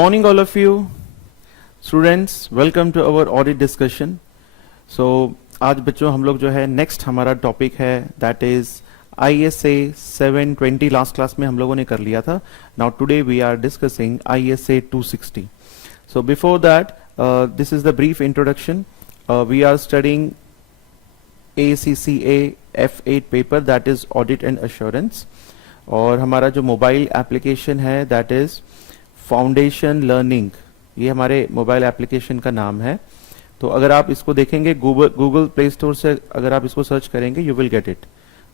morning all of you students, welcome to our audit discussion. So आज बच्चों हम लोग जो है नेक्स्ट हमारा टॉपिक है that is ISA 720. Last class में हम लोगों ने कर लिया था. Now today we are discussing ISA 260. So before that, this is the brief introduction. We are studying ACCA F8 paper, that is Audit and Assurance. और हमारा जो मोबाइल एप्लीकेशन है दैट इज फाउंडेशन लर्निंग. ये हमारे mobile application का नाम है. तो अगर आप इसको देखेंगे गूगल प्ले स्टोर से अगर आप इसको सर्च करेंगे you will get it.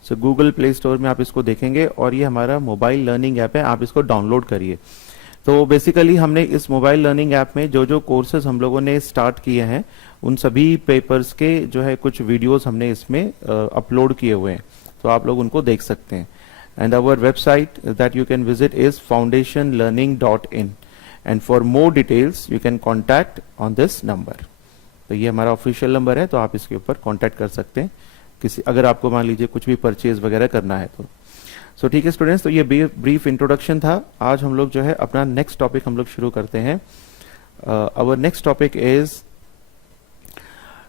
So Google play store में आप इसको देखेंगे और ये हमारा मोबाइल लर्निंग ऐप है. आप इसको डाउनलोड करिए. तो बेसिकली हमने इस मोबाइल लर्निंग ऐप में जो कोर्सेज हम लोगों ने स्टार्ट किए हैं उन सभी पेपर्स के जो है कुछ वीडियोस हमने इसमें अपलोड किए हुए हैं. तो आप लोग उनको देख सकते हैं. And our website that you can visit is foundationlearning.in, and for more details you can contact on this number. तो ये हमारा ऑफिशियल नंबर है, तो आप इसके ऊपर कांटेक्ट कर सकते हैं किसी अगर आपको मान लीजिए कुछ भी परचेज वगैरह करना है तो. सो ठीक है स्टूडेंट्स, तो ये ब्रीफ इंट्रोडक्शन था. आज हम लोग जो है अपना नेक्स्ट टॉपिक हम लोग शुरू करते हैं. Our next topic is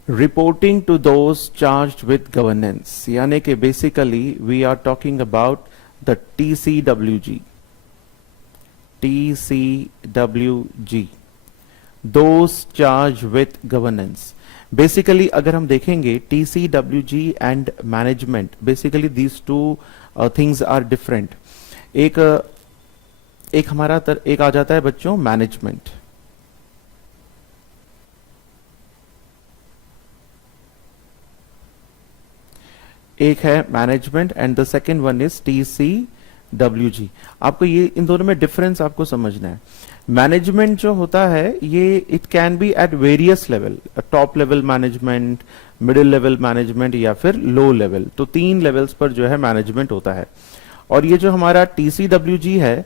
reporting to those charged with governance. यानी कि basically we are talking about the TCWG, those charged with governance. Basically अगर हम देखेंगे TCWG and management, basically these two things are different. एक हमारा एक आ जाता है बच्चों मैनेजमेंट. एक है management and the second one is TCWG. आपको ये इन दोनों में डिफरेंस आपको समझना है. मैनेजमेंट जो होता है ये it can be at various level, top level management, middle level management या फिर लो लेवल. तो 3 लेवल्स पर जो है मैनेजमेंट होता है. और ये जो हमारा TCWG है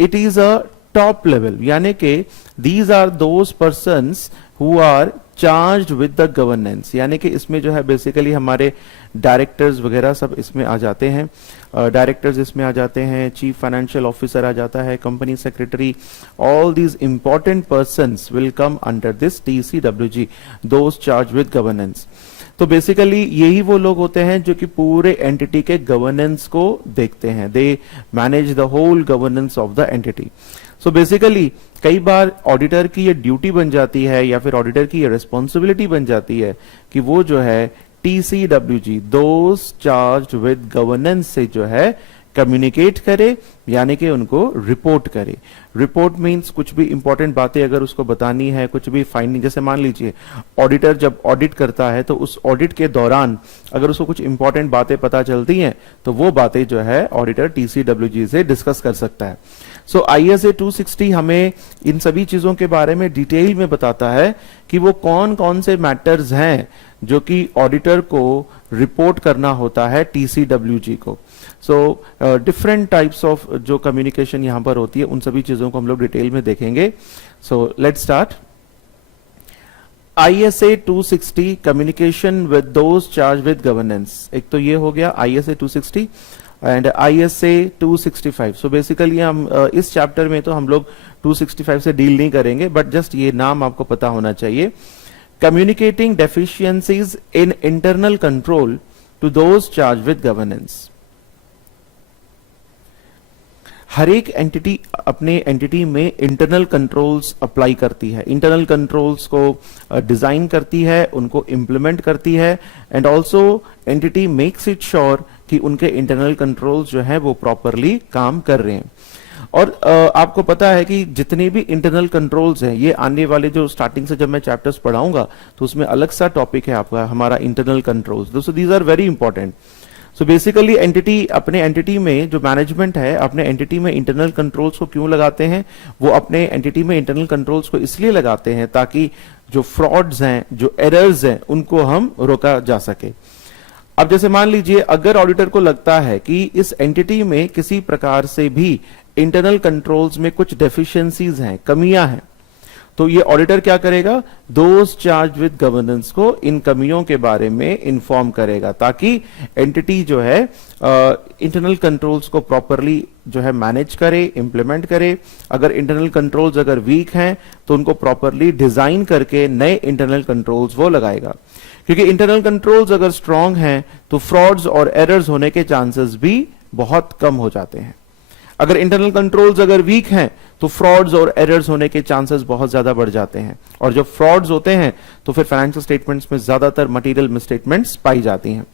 it is a top level. यानी कि these are those persons who are charged with the governance. यानी कि इसमें जो है बेसिकली हमारे डायरेक्टर्स वगैरह सब इसमें आ जाते हैं. डायरेक्टर्स इसमें आ जाते हैं, चीफ फाइनेंशियल ऑफिसर आ जाता है, company secretary. All these important persons will come under this TCWG, those charged with governance. तो बेसिकली यही वो लोग होते हैं जो कि पूरे एंटिटी के गवर्नेंस को देखते हैं. They manage the whole governance of the entity. So basically कई बार ऑडिटर की ये ड्यूटी बन जाती है या फिर ऑडिटर की ये रिस्पॉन्सिबिलिटी बन जाती है कि वो जो है TCWG, those charged with governance से जो है कम्युनिकेट करे, यानी कि उनको रिपोर्ट करे. रिपोर्ट मींस कुछ भी इंपॉर्टेंट बातें अगर उसको बतानी है, कुछ भी फाइंडिंग, जैसे मान लीजिए ऑडिटर जब ऑडिट करता है तो उस ऑडिट के दौरान अगर उसको कुछ इंपॉर्टेंट बातें पता चलती हैं तो वो बातें जो है ऑडिटर TCWG से डिस्कस कर सकता है. सो ISA 260 हमें इन सभी चीजों के बारे में डिटेल में बताता है कि वो कौन कौन से मैटर्स हैं जो कि ऑडिटर को रिपोर्ट करना होता है TCWG को. सो डिफरेंट टाइप्स ऑफ जो कम्युनिकेशन यहां पर होती है उन सभी चीजों को हम लोग डिटेल में देखेंगे. So let's start. ISA 260 communication with those charged with governance. एक तो ये हो गया ISA 260 and ISA 265. So basically हम इस चैप्टर में तो हम लोग 265 से डील नहीं करेंगे, बट जस्ट ये नाम आपको पता होना चाहिए. Communicating deficiencies in internal control to those charged with governance. हर एक एंटिटी अपने एंटिटी में इंटरनल कंट्रोल्स अप्लाई करती है, इंटरनल कंट्रोल्स को डिजाइन करती है, उनको इंप्लीमेंट करती है, and also entity makes it sure कि उनके इंटरनल कंट्रोल्स जो है वो प्रॉपरली काम कर रहे हैं. और आपको पता है कि जितने भी इंटरनल कंट्रोल्स हैं ये आने वाले जो स्टार्टिंग से जब मैं चैप्टर्स पढ़ाऊंगा तो उसमें अलग सा टॉपिक है आपका हमारा internal controls. So these are very important. So basically entity अपने एंटिटी में जो मैनेजमेंट है अपने एंटिटी में इंटरनल कंट्रोल्स को क्यों लगाते हैं, वो अपने एंटिटी में इंटरनल कंट्रोल्स को इसलिए लगाते हैं ताकि जो फ्रॉड्स हैं, जो एरर्स हैं, उनको हम रोका जा सके. अब जैसे मान लीजिए अगर ऑडिटर को लगता है कि इस एंटिटी में किसी प्रकार से भी इंटरनल कंट्रोल्स में कुछ डेफिशिएंसीज हैं, कमियां हैं, तो ये ऑडिटर क्या करेगा, दोज चार्ज विद गवर्नेंस को इन कमियों के बारे में इन्फॉर्म करेगा, ताकि एंटिटी जो है इंटरनल कंट्रोल्स को प्रॉपरली जो है मैनेज करे, इंप्लीमेंट करे। अगर इंटरनल कंट्रोल्स अगर वीक हैं तो उनको प्रॉपरली डिजाइन करके नए इंटरनल कंट्रोल्स वो लगाएगा, क्योंकि इंटरनल कंट्रोल्स अगर स्ट्रांग हैं तो फ्रॉड्स और एरर्स होने के चांसेस भी बहुत कम हो जाते हैं। अगर इंटरनल कंट्रोल्स अगर वीक हैं तो फ्रॉड्स और एरर्स होने के चांसेस बहुत ज्यादा बढ़ जाते हैं, और जब फ्रॉड्स होते हैं तो फिर फाइनेंशियल स्टेटमेंट्स में ज्यादातर मटेरियल मिसस्टेटमेंट्स पाई जाती हैं।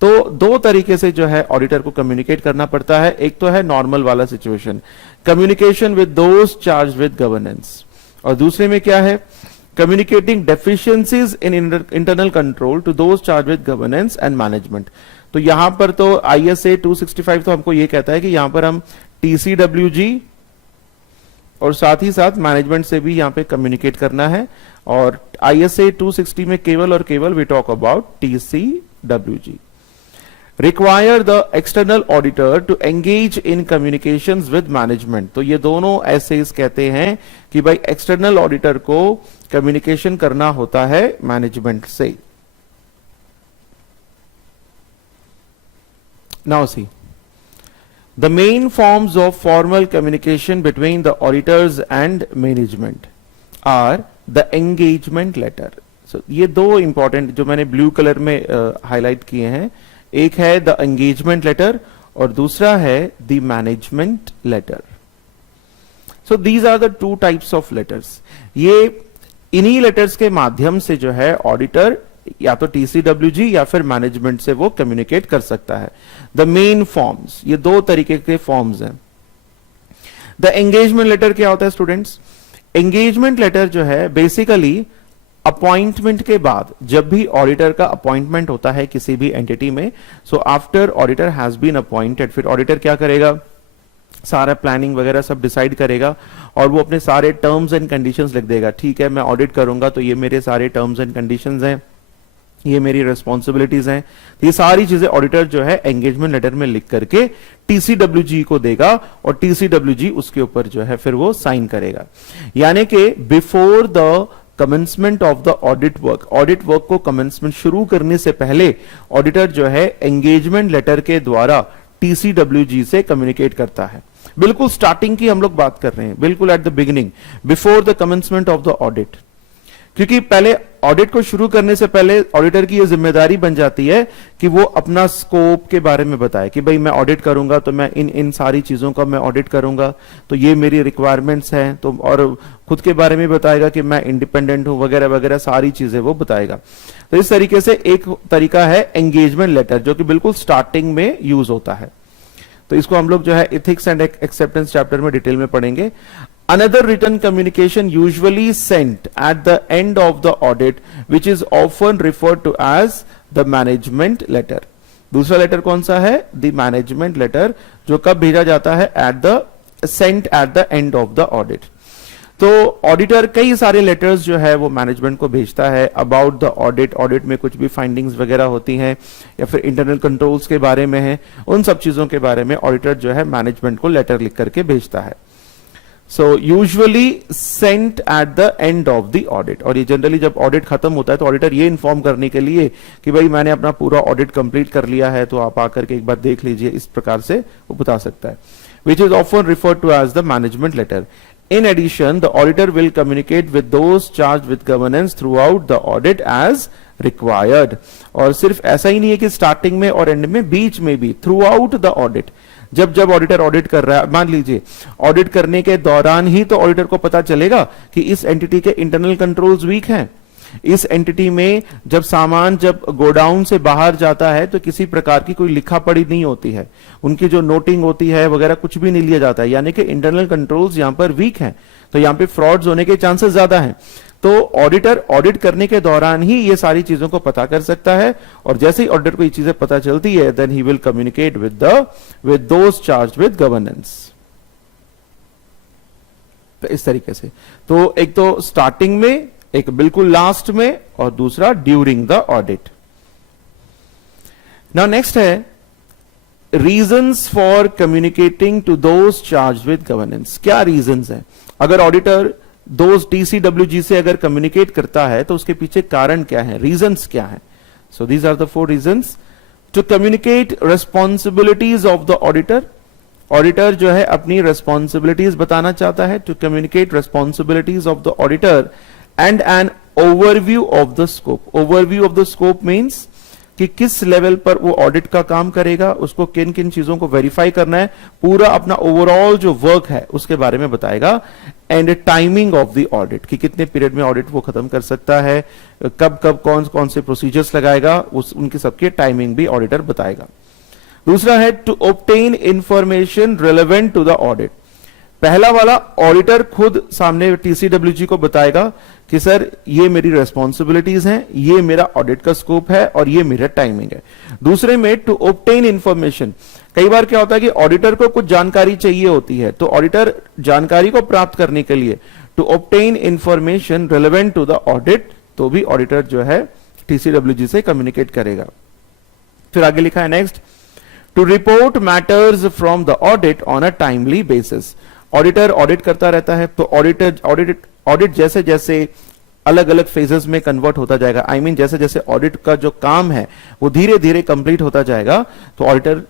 तो दो तरीके से जो है ऑडिटर को कम्युनिकेट करना पड़ता है। एक तो है नॉर्मल वाला situation, communication with those charge with governance, और दूसरे में क्या है, communicating deficiencies in internal control to those charge with governance and management. तो यहां पर तो ISA 265 तो हमको ये कहता है कि यहां पर हम TCWG और साथ ही साथ मैनेजमेंट से भी यहां पे कम्युनिकेट करना है, और ISA 260 में केवल और केवल we talk about TCWG। Require the external auditor to engage in communications with management. तो ये दोनों ऐसे कहते हैं कि भाई एक्सटर्नल ऑडिटर को कम्युनिकेशन करना होता है मैनेजमेंट से। Now see the main forms of formal communication between the auditors and management are the engagement letter. So ये दो important जो मैंने ब्लू कलर में हाईलाइट किए हैं, एक है the engagement letter और दूसरा है the management letter. So these are the two types of letters. ये इन्हीं लेटर्स के माध्यम से जो है ऑडिटर या तो TCWG या फिर मैनेजमेंट से वो कम्युनिकेट कर सकता है। द मेन फॉर्म्स, ये दो तरीके के फॉर्म्स हैं। द एंगेजमेंट लेटर क्या होता है स्टूडेंट्स? एंगेजमेंट लेटर जो है बेसिकली अपॉइंटमेंट के बाद, जब भी ऑडिटर का अपॉइंटमेंट होता है किसी भी एंटिटी में, so after auditor has been appointed, फिर ऑडिटर क्या करेगा, सारा प्लानिंग वगैरह सब डिसाइड करेगा और वो अपने सारे टर्म्स एंड कंडीशंस लिख देगा। ठीक है, मैं ऑडिट करूंगा तो ये मेरे सारे टर्म्स एंड कंडीशंस हैं, ये मेरी रिस्पॉन्सिबिलिटीज हैं। ये सारी चीजें ऑडिटर जो है एंगेजमेंट लेटर में लिख करके TCWG को देगा और TCWG उसके ऊपर जो है फिर वो साइन करेगा। यानी कि before the commencement of the audit work को कमेंसमेंट शुरू करने से पहले ऑडिटर जो है एंगेजमेंट लेटर के द्वारा TCWG से कम्युनिकेट करता है। बिल्कुल स्टार्टिंग की हम लोग बात कर रहे हैं, बिल्कुल at the beginning, before the commencement of the audit, क्योंकि पहले ऑडिट को शुरू करने से पहले ऑडिटर की यह जिम्मेदारी बन जाती है कि वो अपना स्कोप के बारे में बताए कि भाई मैं ऑडिट करूंगा तो मैं इन सारी चीजों का मैं ऑडिट करूंगा, तो ये मेरी रिक्वायरमेंट्स हैं, तो और खुद के बारे में बताएगा कि मैं इंडिपेंडेंट हूं वगैरह वगैरह सारी चीजें वो बताएगा। तो इस तरीके से एक तरीका है एंगेजमेंट लेटर जो कि बिल्कुल स्टार्टिंग में यूज होता है। तो इसको हम लोग जो है एथिक्स एंड एक्सेप्टेंस चैप्टर में डिटेल में पढ़ेंगे। Another written communication usually sent at the end of the audit, which is often referred to as the management letter. दूसरा लेटर कौन सा है? The management letter, जो कब भेजा जाता है? Sent at the end of the audit. तो ऑडिटर कई सारे लेटर्स जो है वो मैनेजमेंट को भेजता है अबाउट द ऑडिट, ऑडिट में कुछ भी फाइंडिंग्स वगैरह होती हैं या फिर इंटरनल कंट्रोल्स के बारे में है, उन सब चीजों के बारे में ऑडिटर जो है मैनेजमेंट को लेटर लिख करके भेजता है। So usually sent at the end of the audit, और ये जनरली जब ऑडिट खत्म होता है तो ऑडिटर ये इन्फॉर्म करने के लिए कि भाई मैंने अपना पूरा ऑडिट कंप्लीट कर लिया है, तो आप आकर के एक बार देख लीजिए, इस प्रकार से वो बता सकता है। Which is often referred to as the management letter. In addition, the auditor will communicate with those charged with governance throughout the audit as required. और सिर्फ ऐसा ही नहीं है कि स्टार्टिंग में और एंड में, बीच में भी, throughout the audit, जब जब ऑडिटर ऑडिट कर रहा है, मान लीजिए ऑडिट करने के दौरान ही तो ऑडिटर को पता चलेगा कि इस एंटिटी के इंटरनल कंट्रोल्स वीक हैं, इस एंटिटी में जब सामान जब गोडाउन से बाहर जाता है तो किसी प्रकार की कोई लिखा पढ़ी नहीं होती है, उनकी जो नोटिंग होती है वगैरह कुछ भी नहीं लिया जाता है, यानी कि इंटरनल कंट्रोल्स यहां पर वीक हैं, तो यहां पे फ्रॉड्स होने के चांसेस ज्यादा हैं। तो ऑडिटर ऑडिट करने के दौरान ही ये सारी चीजों को पता कर सकता है, और जैसे ही ऑडिटर को ये चीजें पता चलती है then he will communicate with those charged with governance. तो इस तरीके से, तो एक तो स्टार्टिंग में, एक बिल्कुल लास्ट में, और दूसरा during the audit. Now next है reasons for communicating to those charged with governance. क्या रीजंस हैं? अगर ऑडिटर दोस्त TCWG से अगर कम्युनिकेट करता है तो उसके पीछे कारण क्या है, रीजंस क्या है. So these are the 4 reasons to communicate responsibilities of the auditor. Auditor जो है अपनी रेस्पॉन्सिबिलिटीज बताना चाहता है. To communicate responsibilities of the auditor and an overview of the scope. Overview of the scope means कि किस लेवल पर वो ऑडिट का काम करेगा, उसको किन किन चीजों को वेरीफाई करना है, पूरा अपना ओवरऑल जो वर्क है उसके बारे में बताएगा. And timing of the audit, कि कितने पीरियड में ऑडिट वो खत्म कर सकता है, कब कब कौन कौन से प्रोसीजर्स लगाएगा, उनकी सबकी टाइमिंग भी ऑडिटर बताएगा. दूसरा है to obtain information relevant to the audit. पहला वाला ऑडिटर खुद सामने TCWG को बताएगा कि सर ये मेरी रेस्पॉन्सिबिलिटीज हैं, ये मेरा ऑडिट का स्कोप है और ये मेरा टाइमिंग है. दूसरे में टू ऑब्टेन इंफॉर्मेशन. कई बार क्या होता है कि ऑडिटर को कुछ जानकारी चाहिए होती है, तो ऑडिटर जानकारी को प्राप्त करने के लिए to obtain information relevant to the audit, तो भी ऑडिटर जो है TCWG से कम्युनिकेट करेगा. फिर आगे लिखा है next to report matters from the audit on a timely basis. Auditor audit करता रहता है, तो ऑडिट जैसे जैसे अलग अलग फेजेस में कन्वर्ट होता जाएगा, आई मीन जैसे जैसे ऑडिट का जो काम है वो धीरे धीरे कंप्लीट होता जाएगा, तो ऑडिटर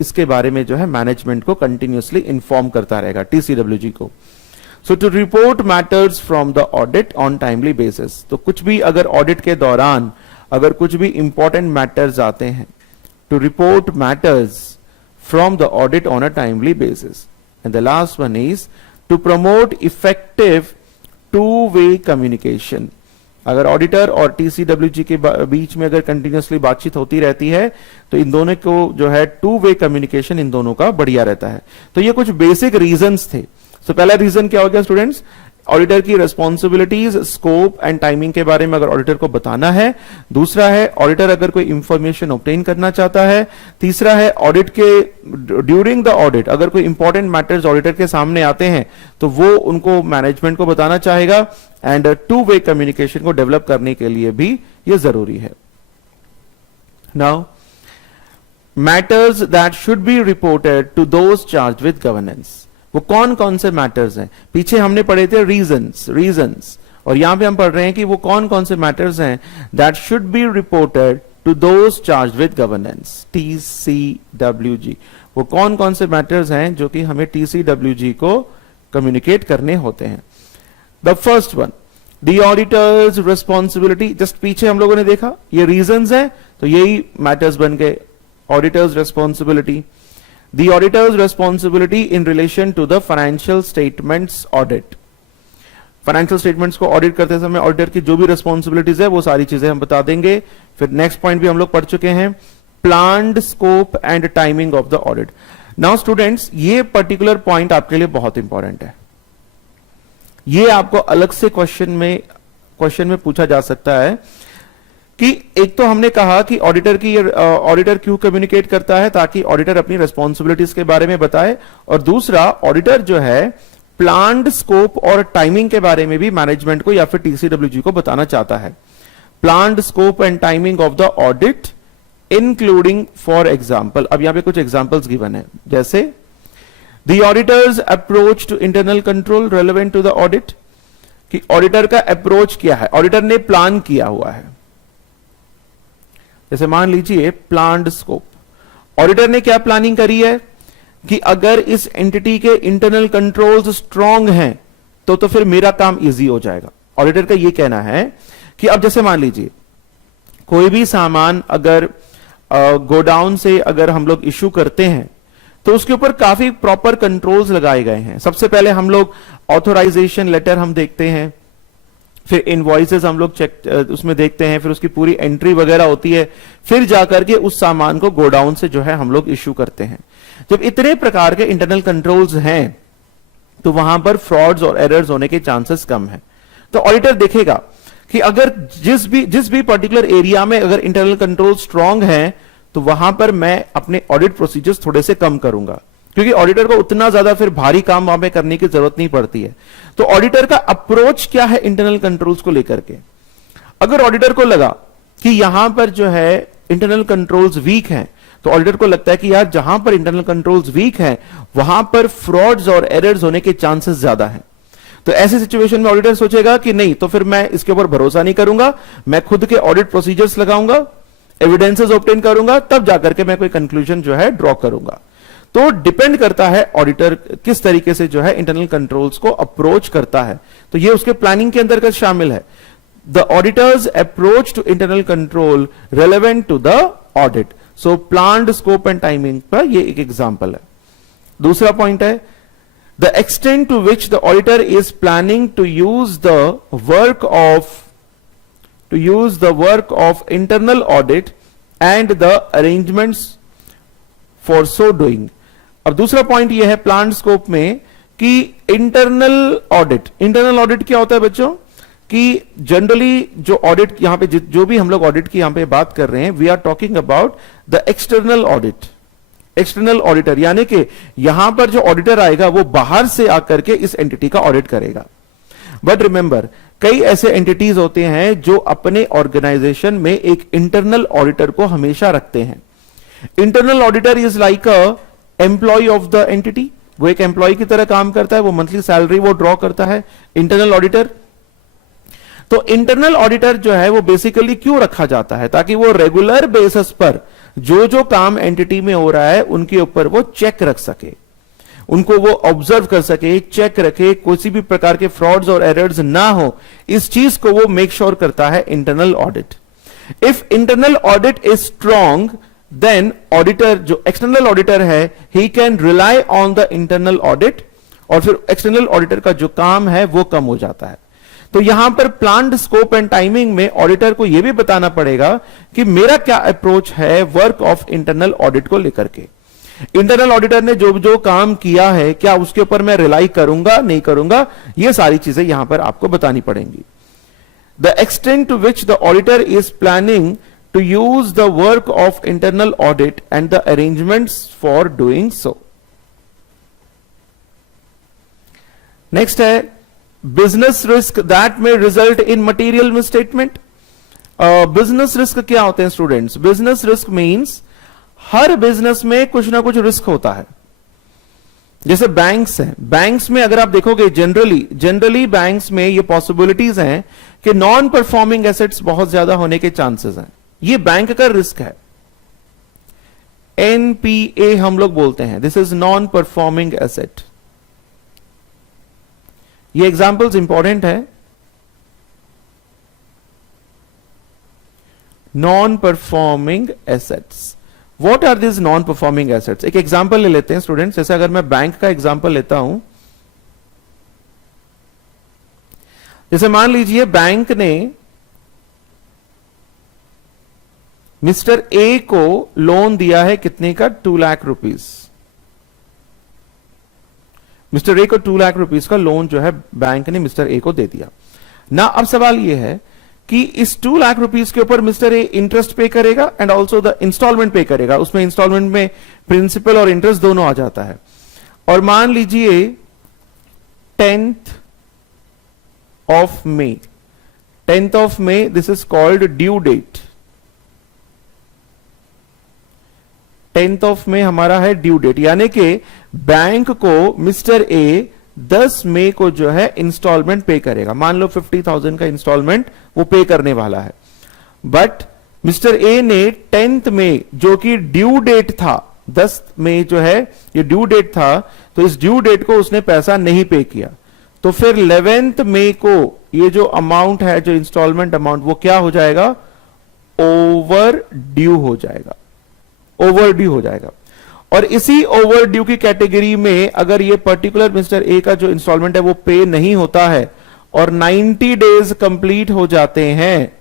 इसके बारे में जो है मैनेजमेंट को कंटिन्यूअसली इन्फॉर्म करता रहेगा, TCWG को. So to report matters from the audit on timely basis. तो कुछ भी अगर ऑडिट के दौरान अगर कुछ भी इंपॉर्टेंट मैटर्स आते हैं, to report matters from the audit on a timely basis. And the last one is to promote effective two-way communication. अगर ऑडिटर और TCWG के बीच में अगर कंटिन्यूअसली बातचीत होती रहती है तो इन दोनों को जो है टू वे कम्युनिकेशन इन दोनों का बढ़िया रहता है. तो ये कुछ बेसिक रीजंस थे. तो पहला रीजन क्या हो गया स्टूडेंट्स, ऑडिटर की रेस्पॉन्सिबिलिटीज, स्कोप एंड टाइमिंग के बारे में अगर ऑडिटर को बताना है. दूसरा है ऑडिटर अगर कोई इंफॉर्मेशन ऑब्टेन करना चाहता है. तीसरा है ऑडिट के ड्यूरिंग द ऑडिट अगर कोई इंपॉर्टेंट मैटर्स ऑडिटर के सामने आते हैं तो वो उनको मैनेजमेंट को बताना चाहेगा. एंड टू वे कम्युनिकेशन को डेवलप करने के लिए भी ये जरूरी है. Now matters that should be reported to those charge with governance. वो कौन कौन से मैटर्स हैं, पीछे हमने पढ़े थे रीजंस, और यहां पे हम पढ़ रहे हैं कि वो कौन कौन से मैटर्स हैं that should be reported to those charge with governance, TCWG. वो कौन कौन से मैटर्स हैं जो कि हमें TCWG को कम्युनिकेट करने होते हैं. The first one, the auditors responsibility. Just पीछे हम लोगों ने देखा ये रीजंस हैं, तो यही मैटर्स बन गए. Auditors responsibility, the auditor's responsibility in relation to the financial statements audit. Financial statements को ऑडिट करते समय ऑडिटर की जो भी रिस्पॉन्सिबिलिटीज है वो सारी चीजें हम बता देंगे. फिर नेक्स्ट पॉइंट भी हम लोग पढ़ चुके हैं, planned scope and timing of the audit. Now students ये पर्टिकुलर पॉइंट आपके लिए बहुत इंपॉर्टेंट है. ये आपको अलग से क्वेश्चन में पूछा जा सकता है कि एक तो हमने कहा कि ऑडिटर क्यों कम्युनिकेट करता है, ताकि ऑडिटर अपनी रिस्पॉन्सिबिलिटीज के बारे में बताए, और दूसरा ऑडिटर जो है प्लान्ड स्कोप और टाइमिंग के बारे में भी मैनेजमेंट को या फिर TCWG को बताना चाहता है. Planned scope and timing of the audit including for example. अब यहां पे कुछ एग्जाम्पल्स गिवन है, जैसे the auditor's approach to internal control relevant to the audit. कि ऑडिटर का अप्रोच क्या है, ऑडिटर ने प्लान किया हुआ है. जैसे मान लीजिए प्लान्ड स्कोप, ऑडिटर ने क्या प्लानिंग करी है कि अगर इस एंटिटी के इंटरनल कंट्रोल्स स्ट्रांग हैं तो फिर मेरा काम इजी हो जाएगा. ऑडिटर का यह कहना है कि अब जैसे मान लीजिए कोई भी सामान अगर गोडाउन से अगर हम लोग इश्यू करते हैं तो उसके ऊपर काफी प्रॉपर कंट्रोल्स लगाए गए हैं. सबसे पहले हम लोग ऑथोराइजेशन लेटर हम देखते हैं, फिर इनवॉइसेस हम लोग चेक उसमें देखते हैं, फिर उसकी पूरी एंट्री वगैरह होती है, फिर जाकर के उस सामान को गोडाउन से जो है हम लोग इश्यू करते हैं. जब इतने प्रकार के इंटरनल कंट्रोल्स हैं तो वहां पर फ्रॉड्स और एरर्स होने के चांसेस कम है. तो ऑडिटर देखेगा कि अगर जिस भी पर्टिकुलर एरिया में अगर इंटरनल कंट्रोल स्ट्रांग है तो वहां पर मैं अपने ऑडिट प्रोसीजर्स थोड़े से कम करूंगा, क्योंकि ऑडिटर को उतना ज्यादा फिर भारी काम वहां पे करने की जरूरत नहीं पड़ती है. तो ऑडिटर का अप्रोच क्या है इंटरनल कंट्रोल्स को लेकर के. अगर ऑडिटर को लगा कि यहां पर जो है इंटरनल कंट्रोल्स वीक हैं, तो ऑडिटर को लगता है कि यार जहां पर इंटरनल कंट्रोल्स वीक हैं वहां पर फ्रॉड्स और एरर्स होने के चांसेस ज्यादा हैं, तो ऐसी सिचुएशन में ऑडिटर सोचेगा कि नहीं, तो फिर मैं इसके ऊपर भरोसा नहीं करूंगा, मैं खुद के ऑडिट प्रोसीजर्स लगाऊंगा, एविडेंसेस ऑब्टेन करूंगा, तब जाकर के मैं कोई कंक्लूजन जो है ड्रॉ करूंगा। तो डिपेंड करता है ऑडिटर किस तरीके से जो है इंटरनल कंट्रोल्स को अप्रोच करता है, तो ये उसके प्लानिंग के अंतर्गत शामिल है। The auditor's approach to internal control relevant to the audit. So planned scope and timing पर ये एक एग्जांपल है। दूसरा पॉइंट है the extent to which the auditor is planning to use the work of internal audit and the arrangements for so doing. अब दूसरा point यह है प्लान्ड स्कोप में कि इंटरनल ऑडिट क्या होता है बच्चों, कि जनरली जो ऑडिट यहां पे जो भी हम लोग ऑडिट की यहां पे बात कर रहे हैं, we are talking about the external audit, external auditor, यानी कि यहां पर जो ऑडिटर आएगा वो बाहर से आकर के इस एंटिटी का ऑडिट करेगा। बट रिमेंबर, कई ऐसे एंटिटीज होते हैं जो अपने ऑर्गेनाइजेशन में एक इंटरनल ऑडिटर को हमेशा रखते हैं। Internal auditor is like a employee of the entity, वो एक एम्प्लॉय की तरह काम करता है, वो मंथली सैलरी वो ड्रॉ करता है इंटरनल ऑडिटर। तो इंटरनल ऑडिटर जो है वो बेसिकली क्यों रखा जाता है, ताकि वो रेगुलर बेसिस पर जो जो काम एंटिटी में हो रहा है उनके ऊपर वो चेक रख सके, उनको वो ऑब्जर्व कर सके, चेक रखे, किसी भी प्रकार के फ्रॉड्स और एरर्स ना हो, इस चीज को वो मेक श्योर करता है internal audit. If internal audit is strong, then auditor जो एक्सटर्नल ऑडिटर है he can rely on the internal audit, और फिर एक्सटर्नल ऑडिटर का जो काम है वो कम हो जाता है। तो यहां पर प्लान्ड स्कोप एंड टाइमिंग में ऑडिटर को यह भी बताना पड़ेगा कि मेरा क्या अप्रोच है वर्क ऑफ इंटरनल ऑडिट को लेकर के। इंटरनल ऑडिटर ने जो जो काम किया है, क्या उसके ऊपर मैं रिलाई करूंगा नहीं करूंगा, ये सारी चीजें यहां पर आपको बतानी पड़ेंगी। The extent to which the auditor is planning to use the work of internal audit and the arrangements for doing so. Next है बिजनेस रिस्क दैट में result in material misstatement. Business risk क्या होते हैं students? Business risk means हर business में कुछ ना कुछ रिस्क होता है। जैसे बैंक्स हैं, बैंक्स में अगर आप देखोगे जनरली बैंक्स में ये पॉसिबिलिटीज हैं कि नॉन परफॉर्मिंग एसेट्स बहुत ज्यादा होने के चांसेस हैं, ये बैंक का रिस्क है। एनपीए हम लोग बोलते हैं, this is non performing asset. ये एग्जांपल्स इंपॉर्टेंट है। Non performing assets, what are this non performing assets? एक एग्जांपल ले लेते हैं स्टूडेंट्स, जैसे अगर मैं बैंक का एग्जांपल लेता हूं, जैसे मान लीजिए बैंक ने मिस्टर ए को लोन दिया है, कितने का? 2 लाख रुपीस। मिस्टर ए को 2 लाख रुपीस का लोन जो है बैंक ने मिस्टर ए को दे दिया ना। अब सवाल यह है कि इस 2 लाख रुपीस के ऊपर मिस्टर ए इंटरेस्ट पे करेगा एंड ऑल्सो द इंस्टॉलमेंट पे करेगा। उसमें इंस्टॉलमेंट में प्रिंसिपल और इंटरेस्ट दोनों आ जाता है। और मान लीजिए 10th of May, 10th of May, this is called due date. 10th of May हमारा है ड्यू डेट, यानी कि बैंक को मिस्टर ए 10 मई को जो है इंस्टॉलमेंट पे करेगा। मान लो 50,000 का इंस्टॉलमेंट वो पे करने वाला है, बट मिस्टर ए ने 10th मई जो कि ड्यू डेट था, 10 मई जो है ये ड्यू डेट था, तो इस ड्यू डेट को उसने पैसा नहीं पे किया। तो फिर 11th मई को ये जो अमाउंट है, जो इंस्टॉलमेंट अमाउंट, वो क्या हो जाएगा? ओवर ड्यू हो जाएगा, ओवर ड्यू हो जाएगा। और इसी ओवर ड्यू की कैटेगरी में अगर ये पर्टिकुलर मिस्टर ए का जो इंस्टॉलमेंट है वो पे नहीं होता है और 90 डेज कंप्लीट हो जाते हैं,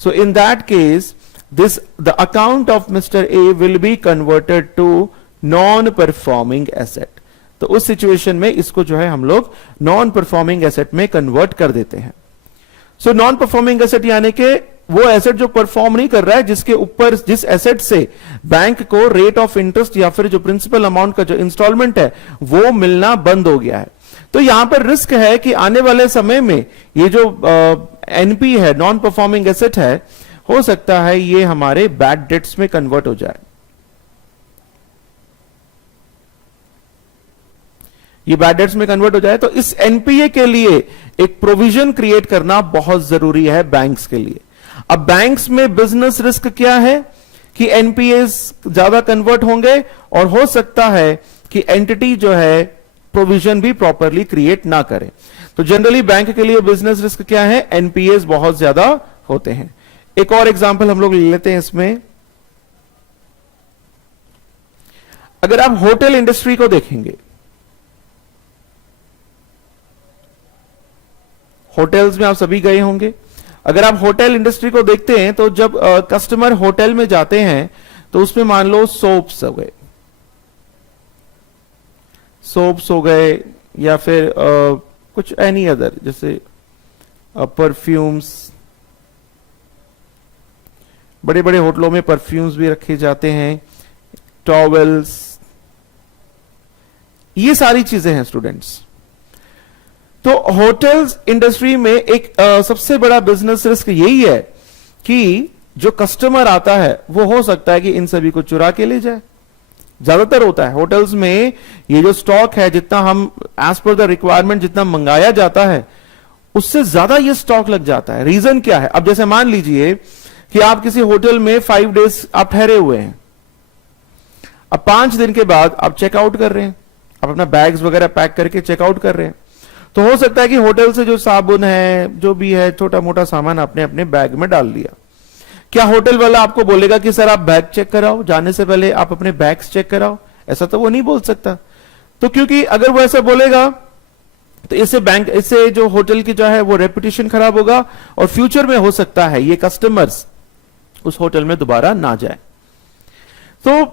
so in that case this the account of mister A will be converted to non performing asset. तो उस सिचुएशन में इसको जो है हम लोग नॉन परफॉर्मिंग एसेट में कन्वर्ट कर देते हैं। सो नॉन परफॉर्मिंग एसेट यानी कि वो एसेट जो परफॉर्म नहीं कर रहा है, जिसके ऊपर, जिस एसेट से बैंक को रेट ऑफ इंटरेस्ट या फिर जो प्रिंसिपल अमाउंट का जो इंस्टॉलमेंट है वो मिलना बंद हो गया है। तो यहां पर रिस्क है कि आने वाले समय में ये जो एनपी है, नॉन परफॉर्मिंग एसेट है, हो सकता है ये हमारे बैड डेट्स में कन्वर्ट हो जाए। ये बैड डेट्स में कन्वर्ट हो जाए, तो इस एनपीए के लिए एक प्रोविजन क्रिएट करना बहुत जरूरी है बैंक्स के लिए। अब बैंक्स में बिजनेस रिस्क क्या है कि एनपीए ज्यादा कन्वर्ट होंगे और हो सकता है कि एंटिटी जो है प्रोविजन भी प्रॉपरली क्रिएट ना करे। तो जनरली बैंक के लिए बिजनेस रिस्क क्या है, एनपीए बहुत ज्यादा होते हैं। एक और एग्जांपल हम लोग ले लेते हैं इसमें। अगर आप होटल इंडस्ट्री को देखेंगे, होटल्स में आप सभी गए होंगे, अगर आप होटल इंडस्ट्री को देखते हैं तो जब कस्टमर होटल में जाते हैं तो उसमें मान लो सोप्स हो गए, सोप्स हो गए या फिर कुछ एनी अदर जैसे परफ्यूम्स, बड़े बड़े होटलों में परफ्यूम्स भी रखे जाते हैं, टॉवेल्स, ये सारी चीजें हैं स्टूडेंट्स। तो होटल्स इंडस्ट्री में एक सबसे बड़ा बिजनेस रिस्क यही है कि जो कस्टमर आता है वो हो सकता है कि इन सभी को चुरा के ले जाए। ज्यादातर होता है होटल्स में ये जो स्टॉक है, जितना हम एज पर द रिक्वायरमेंट जितना मंगाया जाता है उससे ज्यादा ये स्टॉक लग जाता है। रीजन क्या है, अब जैसे मान लीजिए कि आप किसी होटल में 5 डेज आप ठहरे हुए हैं, अब 5 दिन के बाद आप चेकआउट कर रहे हैं, आप अपना बैग्स वगैरह पैक करके चेकआउट कर रहे हैं, तो हो सकता है कि होटल से जो साबुन है, जो भी है, छोटा मोटा सामान आपने अपने बैग में डाल लिया। क्या होटल वाला आपको बोलेगा कि सर आप बैग चेक कराओ, जाने से पहले आप अपने बैग्स चेक कराओ? ऐसा तो वो नहीं बोल सकता। तो क्योंकि अगर वो ऐसा बोलेगा तो इससे जो होटल की जो है वो रेपुटेशन खराब होगा और फ्यूचर में हो सकता है ये कस्टमर्स उस होटल में दोबारा ना जाए। तो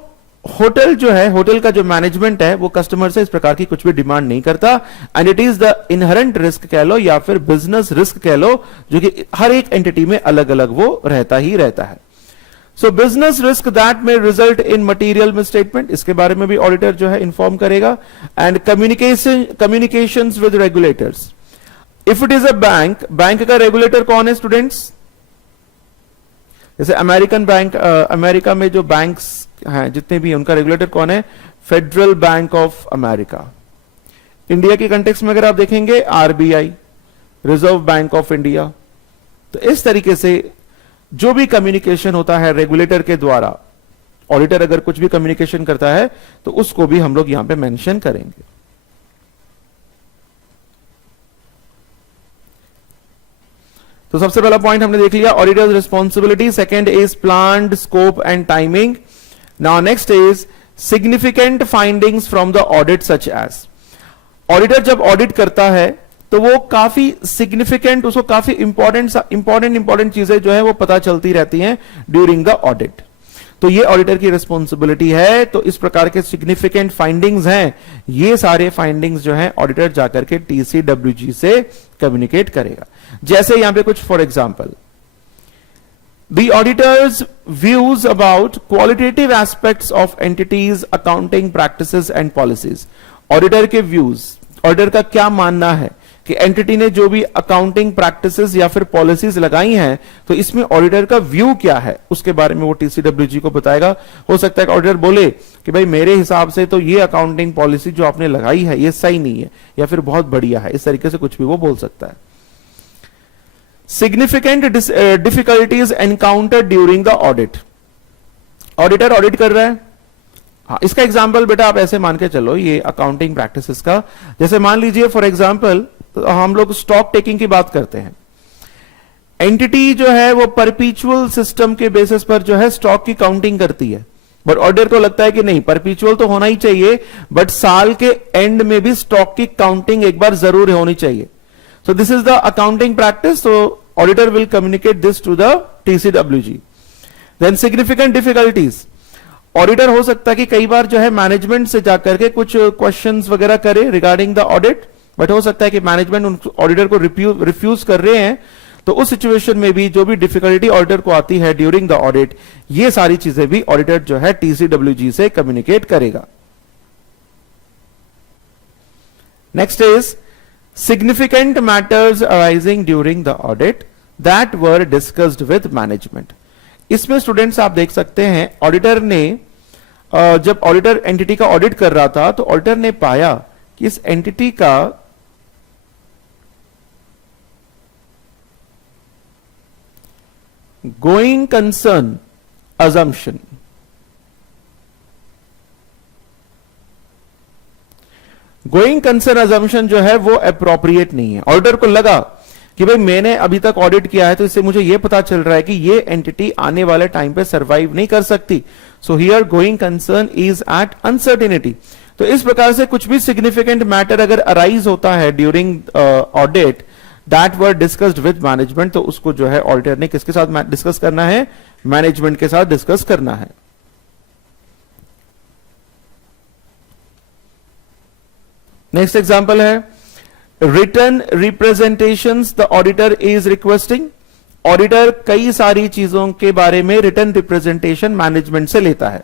होटल जो है, होटल का जो मैनेजमेंट है वो कस्टमर से इस प्रकार की कुछ भी डिमांड नहीं करता, and it is the inherent risk कह लो या फिर बिजनेस रिस्क कह लो, जो कि हर एक एंटिटी में अलग अलग वो रहता ही रहता है। सो बिजनेस रिस्क दैट में रिजल्ट इन मटेरियल मिसस्टेटमेंट, इसके बारे में भी ऑडिटर जो है इन्फॉर्म करेगा। And communication with regulators, if it is a bank, bank का रेगुलेटर कौन है स्टूडेंट्स? जैसे अमेरिकन बैंक, अमेरिका में जो बैंक्स हैं जितने भी हैं उनका रेगुलेटर कौन है? Federal bank of America. India के कंटेक्स्ट में अगर आप देखेंगे RBI, reserve bank of India. तो इस तरीके से जो भी कम्युनिकेशन होता है रेगुलेटर के द्वारा, ऑडिटर अगर कुछ भी कम्युनिकेशन करता है तो उसको भी हम लोग यहां पे मेंशन करेंगे। तो सबसे पहला पॉइंट हमने देख लिया, auditor's responsibility. Second is planned scope and timing. Now next is significant findings from the audit such as. Auditor जब ऑडिट करता है तो वो काफी सिग्निफिकेंट, उसको काफी इंपॉर्टेंट चीजें जो है वो पता चलती रहती हैं ड्यूरिंग द ऑडिट। तो ये ऑडिटर की रिस्पॉन्सिबिलिटी है। तो इस प्रकार के सिग्निफिकेंट फाइंडिंग्स हैं, ये सारे फाइंडिंग्स जो हैं ऑडिटर जाकर के टीसीडब्ल्यूजी से कम्युनिकेट करेगा। जैसे यहां पे कुछ for example, the auditors views about qualitative aspects of entities accounting practices and policies. Auditor के व्यूज, ऑडिटर का क्या मानना है कि एंटिटी ने जो भी अकाउंटिंग प्रैक्टिसेस या फिर पॉलिसीज लगाई हैं तो इसमें ऑडिटर का व्यू क्या है, उसके बारे में वो टीसीडब्ल्यूजी को बताएगा। हो सकता है कि ऑडिटर बोले कि भाई मेरे हिसाब से तो ये अकाउंटिंग पॉलिसी जो आपने लगाई है ये सही नहीं है या फिर बहुत बढ़िया है, इस तरीके से कुछ भी वो बोल सकता है। Significant difficulties encountered during the audit. Auditor audit कर रहा है, हाँ, इसका एग्जाम्पल बेटा आप ऐसे मान के चलो, ये अकाउंटिंग प्रैक्टिसेस का, जैसे मान लीजिए फॉर एग्जाम्पल हम लोग स्टॉक टेकिंग की बात करते हैं। एंटिटी जो है वो परपीचुअल सिस्टम के बेसिस पर जो है स्टॉक की काउंटिंग करती है, बट ऑडिटर को लगता है कि नहीं, परपीचुअल तो होना ही चाहिए बट साल के एंड में भी स्टॉक की काउंटिंग एक बार जरूर होनी चाहिए। So this is the accounting practice. So auditor will communicate this to the TCWG. Then significant difficulties, auditor हो सकता है कि कई बार जो है मैनेजमेंट से जाकर के कुछ क्वेश्चंस वगैरह करे रिगार्डिंग द ऑडिट, बट हो सकता है कि मैनेजमेंट ऑडिटर को रिफ्यूज कर रहे हैं। तो उस सिचुएशन में भी जो भी डिफिकल्टी ऑडिटर को आती है ड्यूरिंग द ऑडिट, ये सारी चीजें भी ऑडिटर जो है टीसीडब्ल्यूजी से कम्युनिकेट करेगा। Next is significant matters arising during the audit that were discussed with management. इसमें स्टूडेंट्स आप देख सकते हैं ऑडिटर ने जब ऑडिटर एंटिटी का ऑडिट कर रहा था तो ऑडिटर ने पाया कि इस एंटिटी का going concern assumption, going concern assumption जो है वो अप्रोप्रिएट नहीं है। ऑडिटर को लगा कि भाई मैंने अभी तक ऑडिट किया है तो इससे मुझे ये पता चल रहा है कि ये एंटिटी आने वाले टाइम पे सरवाइव नहीं कर सकती, so here going concern is at uncertainty. तो इस प्रकार से कुछ भी सिग्निफिकेंट मैटर अगर अराइज होता है during audit that were discussed with management, तो उसको जो है ऑडिटर ने किसके साथ डिस्कस करना है? मैनेजमेंट के साथ डिस्कस करना है। नेक्स्ट एग्जांपल है return representations the auditor is requesting. Auditor कई सारी चीजों के बारे में रिटर्न रिप्रेजेंटेशन मैनेजमेंट से लेता है।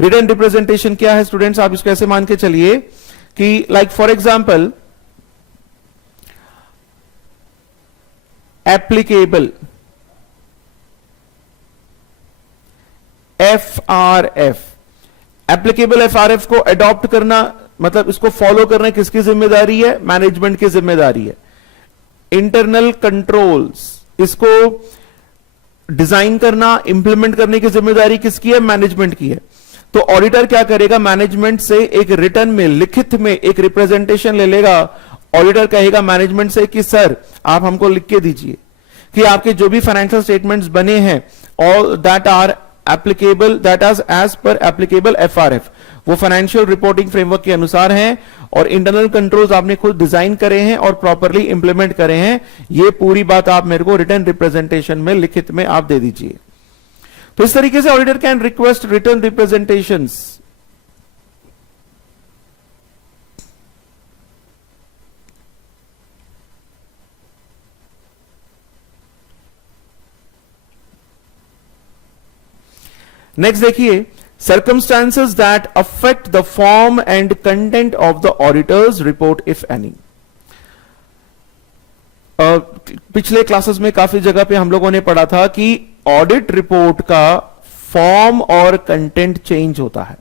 रिटर्न रिप्रेजेंटेशन क्या है स्टूडेंट्स? आप इसको ऐसे मान के चलिए कि like for example applicable FRF, applicable FRF को अडॉप्ट करना मतलब इसको फॉलो करना किसकी जिम्मेदारी है? मैनेजमेंट की जिम्मेदारी है। इंटरनल कंट्रोल्स, इसको डिजाइन करना, इंप्लीमेंट करने की जिम्मेदारी किसकी है? मैनेजमेंट की है। तो ऑडिटर क्या करेगा? मैनेजमेंट से एक रिटर्न में, लिखित में एक रिप्रेजेंटेशन ले लेगा। ऑडिटर कहेगा मैनेजमेंट से कि सर आप हमको लिख के दीजिए कि आपके जो भी फाइनेंशियल स्टेटमेंट्स बने हैं all that are applicable, that are as per applicable FRF, वो फाइनेंशियल रिपोर्टिंग फ्रेमवर्क के अनुसार हैं और इंटरनल कंट्रोल्स आपने खुद डिजाइन करे हैं और प्रॉपरली इंप्लीमेंट करे हैं। ये पूरी बात आप मेरे को रिटर्न रिप्रेजेंटेशन में, लिखित में आप दे दीजिए। तो इस तरीके से auditor can request return representations. Next देखिए circumstances that affect the form and content of the auditor's report if any। पिछले क्लासेस में काफी जगह पे हम लोगों ने पढ़ा था कि ऑडिट रिपोर्ट का फॉर्म और कंटेंट चेंज होता है।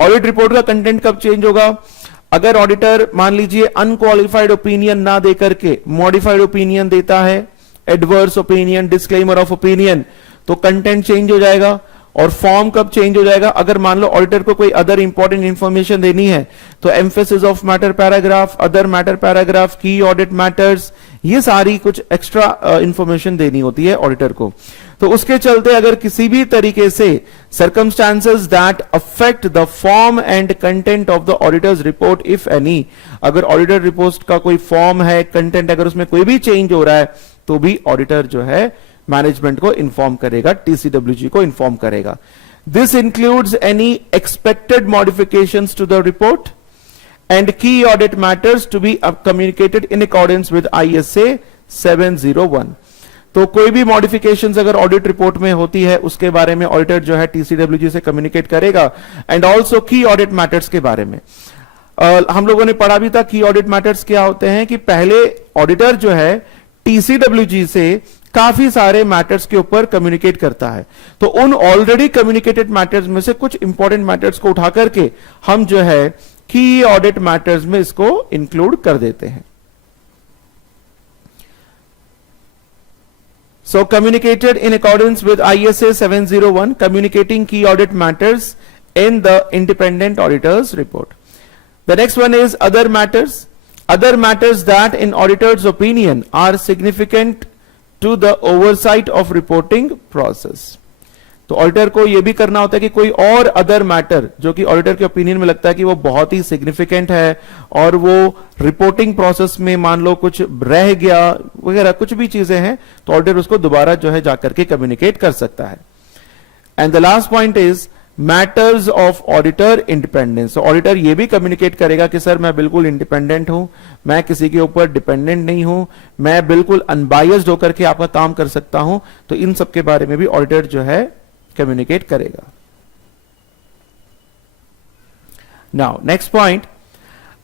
ऑडिट रिपोर्ट का कंटेंट कब चेंज होगा? अगर ऑडिटर मान लीजिए अनक्वालिफाइड ओपिनियन ना देकर के मॉडिफाइड ओपिनियन देता है, adverse opinion, disclaimer of opinion, तो कंटेंट चेंज हो जाएगा। और फॉर्म कब चेंज हो जाएगा? अगर मान लो ऑडिटर को कोई अदर इंपॉर्टेंट इंफॉर्मेशन देनी है तो emphasis of matter paragraph, other matter paragraph, की ऑडिट मैटर्स, ये सारी कुछ एक्स्ट्रा इंफॉर्मेशन देनी होती है ऑडिटर को। तो उसके चलते अगर किसी भी तरीके से circumstances that affect the form and content of the auditors report if any, अगर ऑडिटर रिपोर्ट का कोई फॉर्म है, कंटेंट अगर उसमें कोई भी चेंज हो रहा है तो भी ऑडिटर जो है मैनेजमेंट को इन्फॉर्म करेगा, TCWG को इन्फॉर्म करेगा। This includes any expected modifications to the report and key audit matters to be communicated in accordance with ISA 701। तो कोई भी मॉडिफिकेशंस अगर ऑडिट रिपोर्ट में होती है उसके बारे में ऑडिटर जो है TCWG से कम्युनिकेट करेगा। एंड ऑल्सो की ऑडिट मैटर्स के बारे में हम लोगों ने पढ़ा भी था। की ऑडिट मैटर्स क्या होते हैं कि पहले ऑडिटर जो है TCWG से काफी सारे मैटर्स के ऊपर कम्युनिकेट करता है, तो उन ऑलरेडी कम्युनिकेटेड मैटर्स में से कुछ इंपॉर्टेंट मैटर्स को उठा करके हम जो है की ऑडिट मैटर्स में इसको इंक्लूड कर देते हैं। So communicated in accordance with ISA 701, communicating key audit matters in the independent auditor's report. The next one is other matters. Other matters that in auditor's opinion are significant to the oversight of reporting process. तो auditor को यह भी करना होता है कि कोई और अदर मैटर जो कि ऑडिटर के ओपिनियन में लगता है कि वो बहुत ही सिग्निफिकेंट है और वो रिपोर्टिंग प्रोसेस में मान लो कुछ रह गया वगैरह कुछ भी चीजें हैं, तो ऑडिटर उसको दोबारा जो है जाकर के कम्युनिकेट कर सकता है। And the last point is matters of auditor independence. Auditor ये भी कम्युनिकेट करेगा कि सर मैं बिल्कुल इंडिपेंडेंट हूं, मैं किसी के ऊपर डिपेंडेंट नहीं हूं, मैं बिल्कुल अनबायस्ड होकर के आपका काम कर सकता हूं। तो इन सब के बारे में भी ऑडिटर जो है कम्युनिकेट करेगा। Now next point,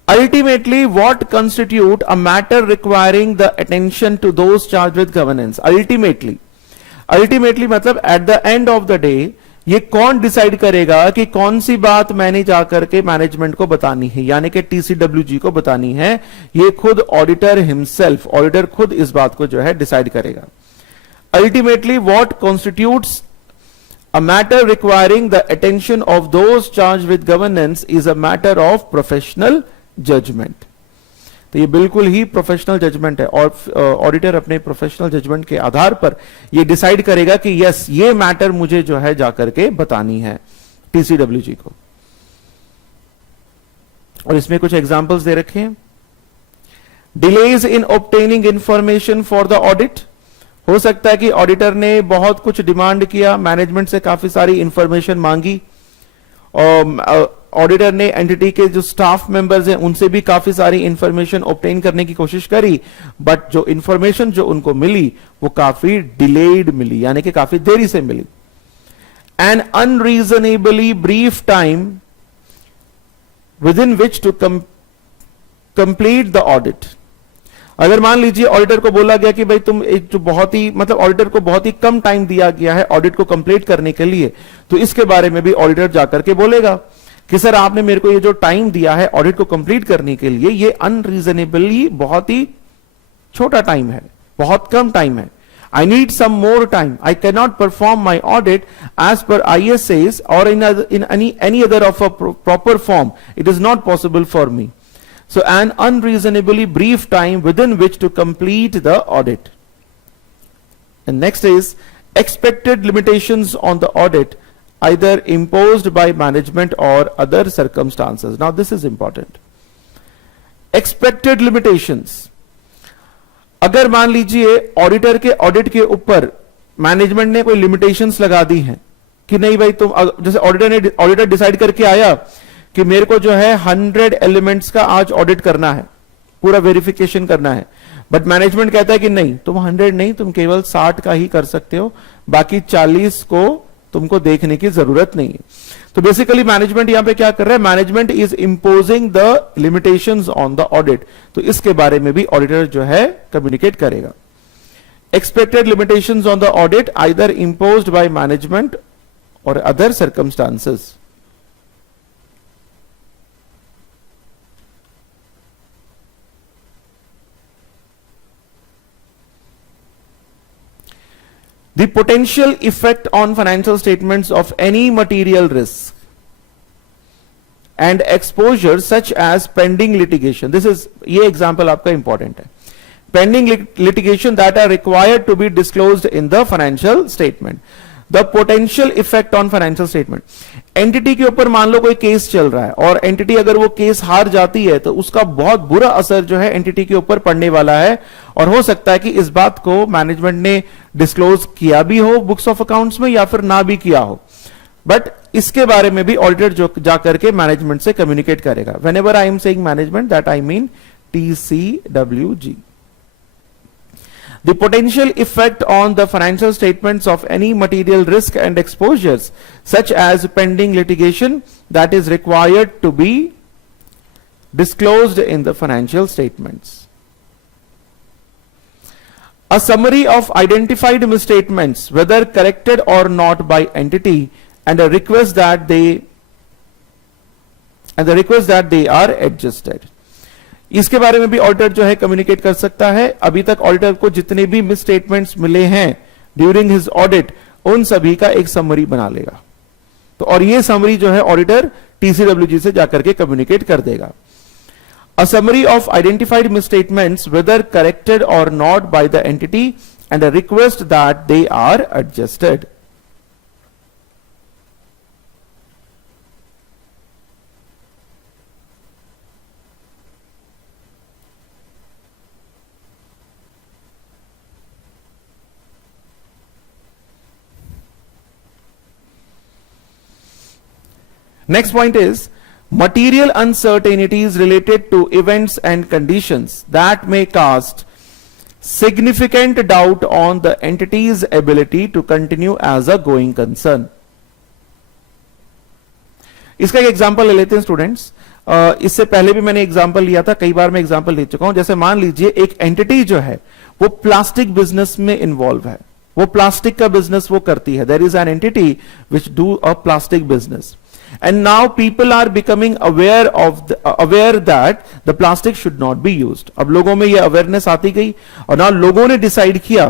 ultimately what constitute a matter requiring the attention to those charge with governance. Ultimately मतलब at the end of the day ये कौन डिसाइड करेगा कि कौन सी बात मैंने जाकर के मैनेजमेंट को बतानी है, यानी कि टीसीडब्ल्यूजी को बतानी है? ये खुद ऑडिटर हिमसेल्फ, ऑडिटर खुद इस बात को जो है डिसाइड करेगा. Ultimately what constitutes a matter requiring the attention of those charged with governance is a matter of professional judgment. तो ये बिल्कुल ही प्रोफेशनल जजमेंट है और ऑडिटर अपने प्रोफेशनल जजमेंट के आधार पर ये डिसाइड करेगा कि यस, ये मैटर मुझे जो है जाकर के बतानी है टीसीडब्ल्यूजी को. और इसमें कुछ एग्जांपल्स दे रखे हैं. Delays in obtaining information for the audit. हो सकता है कि ऑडिटर ने बहुत कुछ डिमांड किया, मैनेजमेंट से काफी सारी इंफॉर्मेशन मांगी, और ऑडिटर ने एंटिटी के जो स्टाफ मेंबर्स हैं उनसे भी काफी सारी इंफॉर्मेशन ऑब्टेन करने की कोशिश करी, बट जो इंफॉर्मेशन जो उनको मिली वो काफी डिलेड मिली, यानी कि काफी देरी से मिली. An unreasonably brief time within which to complete the audit. अगर मान लीजिए ऑडिटर को बोला गया कि भाई तुम एक जो बहुत ही मतलब ऑडिटर को बहुत ही कम टाइम दिया गया है ऑडिट को कंप्लीट करने के लिए, तो इसके बारे में भी ऑडिटर जाकर के बोलेगा कि सर आपने मेरे को ये जो टाइम दिया है ऑडिट को कंप्लीट करने के लिए, ये अनरीजनेबली बहुत ही छोटा टाइम है, बहुत कम टाइम है. I need some more time. I cannot perform my audit as per ISAs or in any other of a proper form. It is not possible for me. So an unreasonably brief time within which to complete the audit. And next is expected limitations on the audit, either imposed by management or other circumstances. Now this is important. Expected limitations. अगर मान लीजिए auditor के audit के ऊपर management ने कोई limitations लगा दी हैं कि नहीं भाई तुम, जैसे ऑडिटर डिसाइड करके आया कि मेरे को जो है 100 एलिमेंट्स का आज ऑडिट करना है, पूरा वेरिफिकेशन करना है, बट मैनेजमेंट कहता है कि नहीं, तुम 100 नहीं, तुम केवल 60 का ही कर सकते हो, बाकी 40 को तुमको देखने की जरूरत नहीं है. तो बेसिकली मैनेजमेंट यहां पे क्या कर रहा है? Management is imposing the limitations on the audit. तो इसके बारे में भी ऑडिटर जो है कम्युनिकेट करेगा. Expected limitations on the audit either imposed by management और other circumstances. The potential effect on financial statements of any material risk and exposure such as pending litigation. This is, ये example आपका important है. Pending litigation that are required to be disclosed in the financial statement. The potential effect on financial statement. Entity के ऊपर मान लो कोई case चल रहा है और एंटिटी अगर वो केस हार जाती है तो उसका बहुत बुरा असर जो है एंटिटी के ऊपर पड़ने वाला है, और हो सकता है कि इस बात को मैनेजमेंट ने डिस्क्लोज किया भी हो बुक्स ऑफ अकाउंट्स में या फिर ना भी किया हो, बट इसके बारे में भी ऑडिटर जो जाकर के मैनेजमेंट से कम्युनिकेट करेगा. Whenever I am saying management, that I mean TCWG. The potential effect on the financial statements of any material risk and exposures such as pending litigation that is required to be disclosed in the financial statements. A summary of identified misstatements, whether corrected or not by entity, and a request that they are adjusted. इसके बारे में भी auditor जो है communicate कर सकता है. अभी तक ऑडिटर को जितने भी मिस स्टेटमेंट्स मिले हैं ड्यूरिंग हिज ऑडिट, उन सभी का एक समरी बना लेगा. तो और ये समरी जो है ऑडिटर टीसीडब्ल्यूजी से जाकर के कम्युनिकेट कर देगा. A summary of identified misstatements, whether corrected or not by the entity, and a request that they are adjusted. Next point is material uncertainties related to events and conditions that may cast significant doubt on the entity's ability to continue as a going concern. इसका एक example ले लेते हैं students. इससे पहले भी मैंने example लिया था, कई बार मैं एग्जांपल ले चुका हूं. जैसे मान लीजिए एक एंटिटी जो है वो प्लास्टिक बिजनेस में इन्वॉल्व है, वो प्लास्टिक का बिजनेस वो करती है. There is an entity which do a plastic business. And now people are becoming aware that the plastic should not be used. अब लोगों में ये अवेयरनेस आती गई और ना लोगों ने डिसाइड किया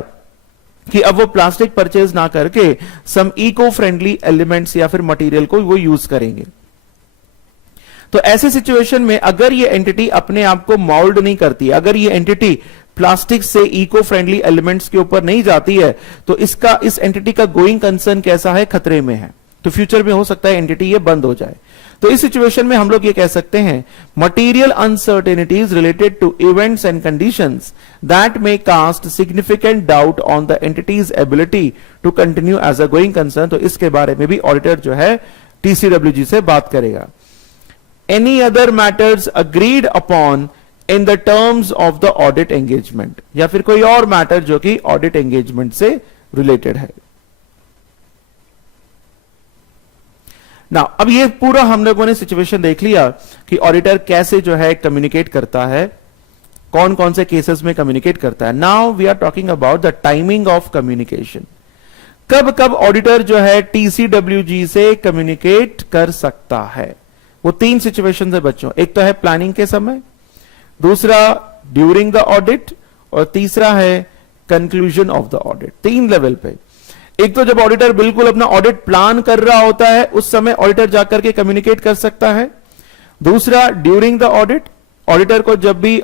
कि अब वो प्लास्टिक परचेज ना करके सम इको फ्रेंडली एलिमेंट्स या फिर मटेरियल को वो यूज करेंगे. तो ऐसे सिचुएशन में अगर ये एंटिटी अपने आप को मोल्ड नहीं करती, अगर ये एंटिटी प्लास्टिक से इको फ्रेंडली एलिमेंट्स के ऊपर नहीं जाती है, तो इस एंटिटी का गोइंग कंसर्न कैसा है, खतरे में है. तो फ्यूचर में हो सकता है एंटिटी ये बंद हो जाए. तो इस सिचुएशन में हम लोग ये कह सकते हैं material uncertainties related to events and conditions that may cast significant doubt on the entity's ability to continue as a going concern. तो इसके बारे में भी ऑडिटर जो है टीसीडब्ल्यूजी से बात करेगा. Any other matters agreed upon in the terms of the audit engagement, या फिर कोई और मैटर जो कि ऑडिट एंगेजमेंट से रिलेटेड है. ना अब ये पूरा हम लोगों ने सिचुएशन देख लिया कि ऑडिटर कैसे जो है कम्युनिकेट करता है, कौन कौन से केसेस में कम्युनिकेट करता है. Now we are talking about the timing of communication. कब कब ऑडिटर जो है टीसीडब्ल्यूजी से कम्युनिकेट कर सकता है. वो 3 सिचुएशन है बच्चों. एक तो है प्लानिंग के समय, दूसरा ड्यूरिंग द ऑडिट, और तीसरा है conclusion of the audit. 3 level पे. एक तो जब ऑडिटर बिल्कुल अपना ऑडिट प्लान कर रहा होता है उस समय ऑडिटर जाकर के कम्युनिकेट कर सकता है. दूसरा ड्यूरिंग द ऑडिट, ऑडिटर को जब भी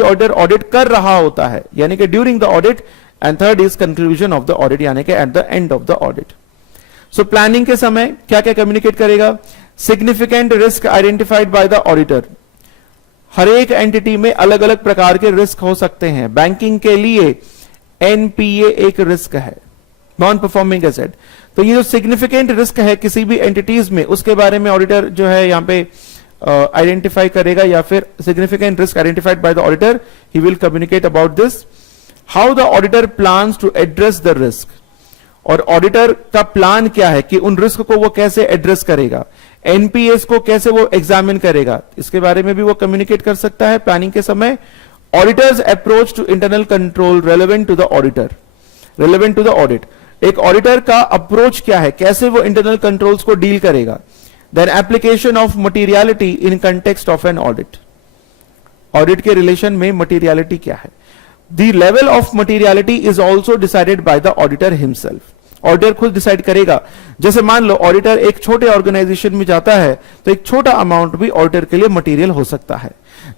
ऑडिटर ऑडिट कर रहा होता है यानी कि during the audit. And third is conclusion of the audit यानी कि at the end of the audit. So planning के समय क्या क्या कम्युनिकेट करेगा. Significant risk identified by the auditor. हर एक एंटिटी में अलग अलग प्रकार के रिस्क हो सकते हैं. बैंकिंग के लिए एनपीए एक रिस्क है, नॉन परफॉर्मिंग एसेट. तो ये जो सिग्निफिकेंट रिस्क है किसी भी एंटिटीज में, उसके बारे में ऑडिटर जो है यहां पे आइडेंटिफाई करेगा, या फिर significant risk identified by the auditor, he will communicate about this. How the auditor plans to address the risk, और ऑडिटर का प्लान क्या है कि उन रिस्क को वो कैसे एड्रेस करेगा, एनपीएस को कैसे वो एग्जामिन करेगा, इसके बारे में भी वो कम्युनिकेट कर सकता है प्लानिंग के समय. Auditors approach to internal control relevant to the auditor, relevant to the audit. एक ऑडिटर का अप्रोच क्या है, कैसे वो इंटरनल कंट्रोल्स को डील करेगा. Then application of materiality in context of an audit. Audit के रिलेशन में मटीरियलिटी क्या है. The level of materiality is also decided by the auditor himself. Auditor खुद डिसाइड करेगा. जैसे मान लो ऑडिटर एक छोटे ऑर्गेनाइजेशन में जाता है तो एक छोटा अमाउंट भी ऑडिटर के लिए मटेरियल हो सकता है.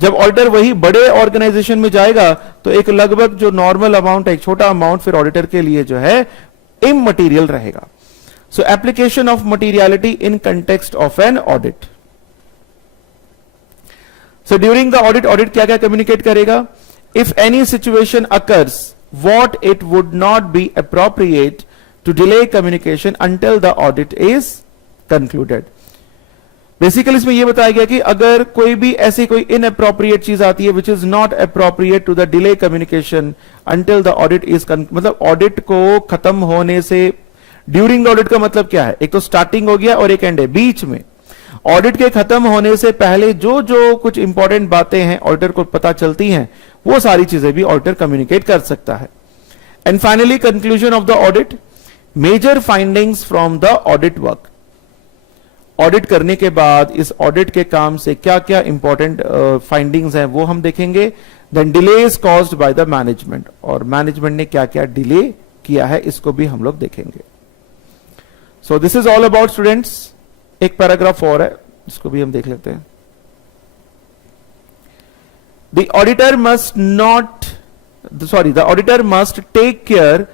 जब ऑडिटर वही बड़े ऑर्गेनाइजेशन में जाएगा तो एक लगभग जो नॉर्मल अमाउंट है, एक छोटा अमाउंट फिर ऑडिटर के लिए जो है इममटीरियल रहेगा. So application of materiality in context of an audit. So during the audit, audit क्या क्या कम्युनिकेट करेगा. If any situation occurs what it would not be appropriate to delay communication until the audit is concluded. Basically इसमें यह बताया गया कि अगर कोई भी ऐसी कोई इनअप्रोप्रिएट चीज आती है which is not appropriate to the delay communication until the audit is, मतलब ऑडिट को खत्म होने से, ड्यूरिंग द ऑडिट का मतलब क्या है, एक तो स्टार्टिंग हो गया और एक एंड है. बीच में ऑडिट के खत्म होने से पहले जो जो कुछ इंपॉर्टेंट बातें हैं ऑडिटर को पता चलती हैं, वो सारी चीजें भी ऑडिटर कम्युनिकेट कर सकता है. And finally conclusion of the audit, major findings from the audit work. Audit करने के बाद इस ऑडिट के काम से क्या क्या इंपॉर्टेंट फाइंडिंग्स हैं वो हम देखेंगे. Then delays caused by the management, और मैनेजमेंट ने क्या क्या डिले किया है इसको भी हम लोग देखेंगे. सो this is all about students. एक पैराग्राफ और है, इसको भी हम देख लेते हैं. The auditor must take care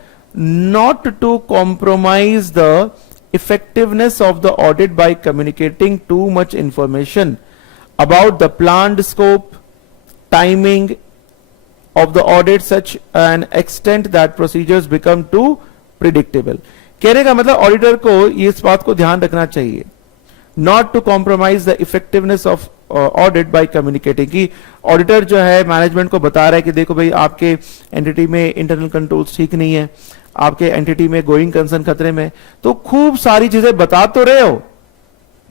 not to compromise the effectiveness of the audit by communicating too much information about the planned scope, timing of the audit such an extent that procedures become too predictable. कहने का मतलब auditor को इस बात को ध्यान रखना चाहिए, not to compromise the effectiveness of audit by communicating. कि ऑडिटर जो है मैनेजमेंट को बता रहा है कि देखो भाई आपके एंटिटी में इंटरनल कंट्रोल्स ठीक नहीं है, आपके एंटिटी में गोइंग कंसर्न खतरे में, तो खूब सारी चीजें बता तो रहे हो,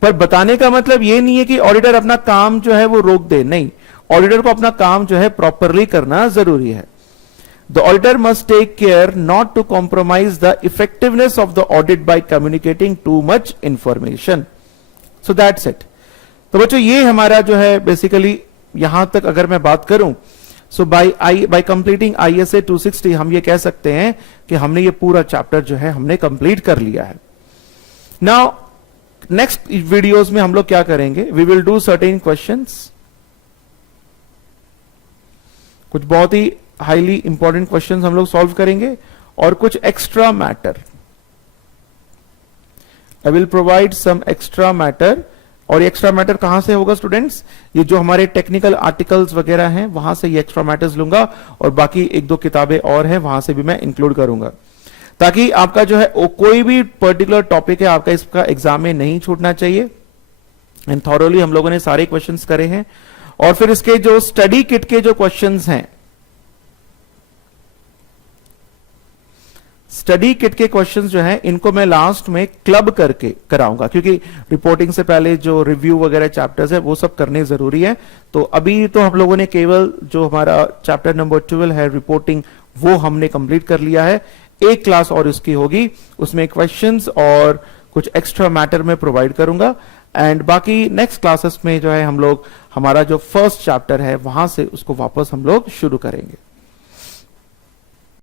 पर बताने का मतलब ये नहीं है कि ऑडिटर अपना काम जो है वो रोक दे. नहीं, ऑडिटर को अपना काम जो है प्रॉपरली करना जरूरी है. The auditor must take care not to compromise the effectiveness of the audit by communicating too much information. So that's it. तो बच्चों ये हमारा जो है बेसिकली यहां तक अगर मैं बात करूं, सो बाय कंप्लीटिंग ISA 260 हम ये कह सकते हैं कि हमने ये पूरा चैप्टर जो है हमने कंप्लीट कर लिया है. नाउ नेक्स्ट वीडियोस में हम लोग क्या करेंगे, we will do certain questions, कुछ बहुत ही हाईली इंपॉर्टेंट क्वेश्चंस हम लोग सॉल्व करेंगे और कुछ extra matter. I will provide some extra matter. और एक्स्ट्रा मैटर कहां से होगा स्टूडेंट्स, ये जो हमारे टेक्निकल आर्टिकल्स वगैरह हैं वहां से ये एक्स्ट्रा मैटर्स लूंगा और बाकी एक दो किताबें और हैं वहां से भी मैं इंक्लूड करूंगा, ताकि आपका जो है कोई भी पर्टिकुलर टॉपिक है आपका इसका एग्जाम में नहीं छूटना चाहिए. एंड थॉरोली हम लोगों ने सारे क्वेश्चंस करे हैं. और फिर इसके जो स्टडी किट के जो क्वेश्चंस हैं, स्टडी किट के क्वेश्चंस जो हैं इनको मैं लास्ट में क्लब करके कराऊंगा, क्योंकि रिपोर्टिंग से पहले जो रिव्यू वगैरह चैप्टर्स है वो सब करने जरूरी है. तो अभी तो हम लोगों ने केवल जो हमारा चैप्टर नंबर 12 है रिपोर्टिंग, वो हमने कंप्लीट कर लिया है. एक क्लास और उसकी होगी, उसमें क्वेश्चंस और कुछ एक्स्ट्रा मैटर में प्रोवाइड करूंगा. एंड बाकी नेक्स्ट क्लासेस में जो है हम लोग हमारा जो फर्स्ट चैप्टर है वहां से उसको वापस हम लोग शुरू करेंगे.